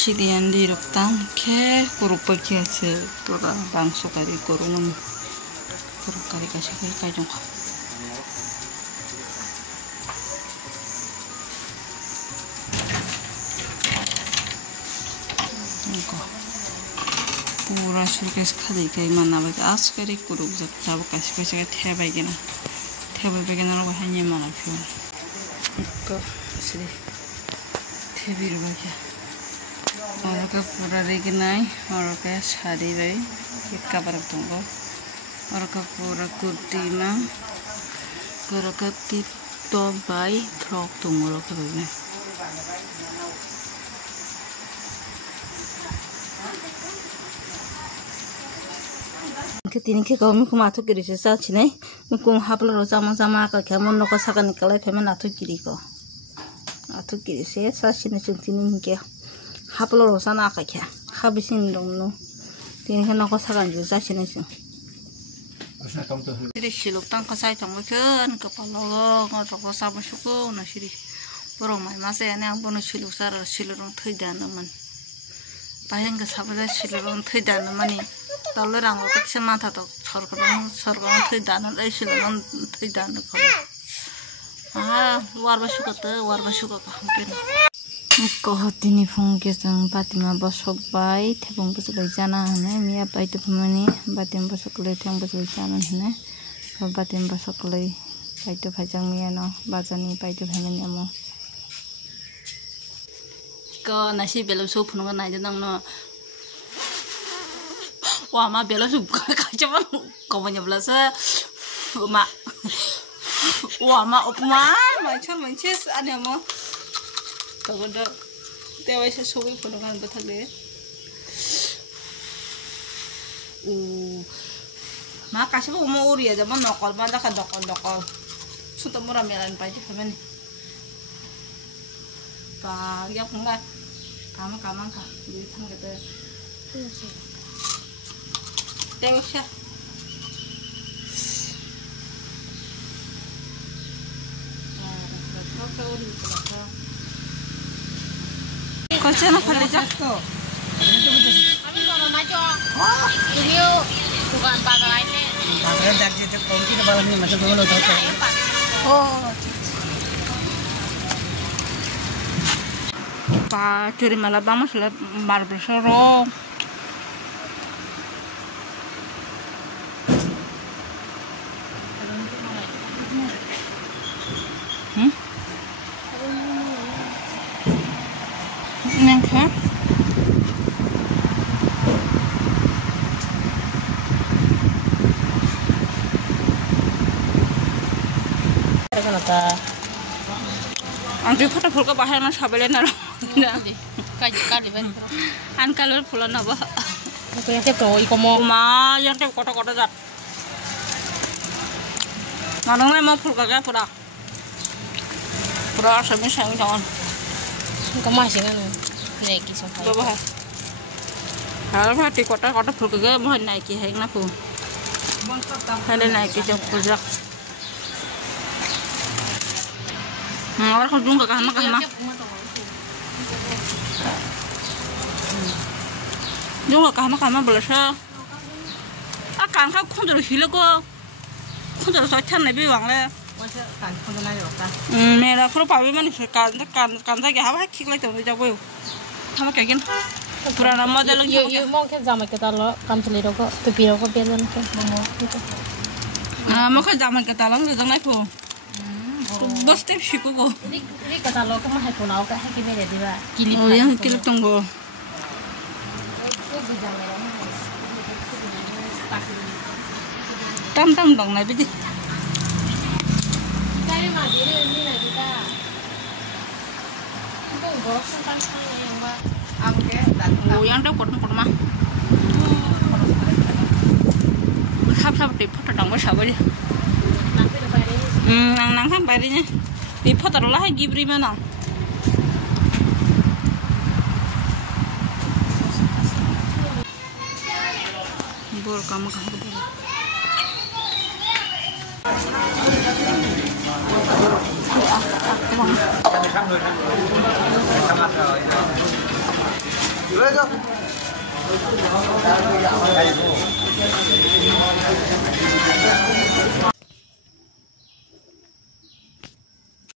시디안 디럭당 개 고로빠기 আছে তোরা মাংস কারি করুন তরকারি কাছে খাই 좀 이거 पूरा सुरकेस खाली कई मना बाकी आज करे कुरुक जब जाबो काशी काशी का ठेबा बेगेना रो हानि मना फिउ इको सिरि ठेबिर बाकी और का पूरा रेगनाय और का शादी बाई एक कबर दंगो और का पूरा कुर्ती मा और का टिटो बाई फ्रॉक दंगो रो का बेबे Ketini ke kau mikul matu kiri sisa cina, mikul haplo roza sama ka kamu noko saka nikalai pemen atu kiri ko, atu kiri sisa cina cintini ke haplo roza na ka kya, habisin dong no, tini ke noko saka juza cina cing. Siri siluk tang kasai tang bukan kepala ngotoko sama suku na siri, borong mai masa ya ne ambono siluk sar silurong thui dana man, bayang ke sabda silurong thui dana mani. Tahu orang itu cuma tahu sorghum thui dana, silurong thui dana kalau. Luar biasa kah mungkin. Kau tini phone kesang Fatima bosok bayi, tepung bosok bayi jana hane, Mia bayi tu pemani, Fatima bosok leh tepung bosok jana hane, kalau Fatima bosok leh bayi tu bajang Mia no, bajani bayi tu pemani amo. Kau nasi belum sup nungan aja nang no. Wah, ma bela sup kaca pun kau punya belasa, ma. Wah, ma opma, macam ada mo. Kau dah, tiada isu suwi punungan betul deh. Ma kasih pun mau uri aja, mana nokol, mana kan nokol. Sudah murah melan pagi kemana? Pagi aku enggak, kamu kah? Di sana kita. Tengok sih. Kau cina kalau jatuh. Kami mau maju. Ini bukan pakai ini. Pakai dari itu kunci ke bawah ni masuk dulu tahu. Oh. Pak curi malah bang mas le marble sorong. Nengkah. Kenapa? Angki foto full ke bahaya mas habelen naro. Kali ban. An kalau full nabo. Aku yang tepung ikomo. Ma yang tep kota jat. Manong mau full kagak pura. Pura sami jangan. Kamu masih kan? Naiki sampai. Bapak. Kalau hati kota full kagak mau naiki hang napu. Kalau naiki jauh pulak. Orang kau jungka kah mak. Jungka kah belasa. Akan kau kundur hilang ko. Kundur sahaja nabi bang le. Merah pura pavi mana kan saja apa kiklah tu jauh. Kamu kayak gini. Purana model lagi. Iya mau kan zaman kita lo kan celi rokok, tepi rokok biaran kan mau gitu. Mau kan zaman kita lo tu jangan aku. Bos tip siku ko. Ini kata lo kamu hai punau kah hai kibere dia. Oh yang kilip tunggu. Tam dong nabi di. Dari mana dia ini lagi kita. Itu borok sampai yang mah. Oh yang tu kotor mah. Sab tip foto dong bos sabar. Nang kan barinya di foto lah gibri mana bor kamu kan Lưới không?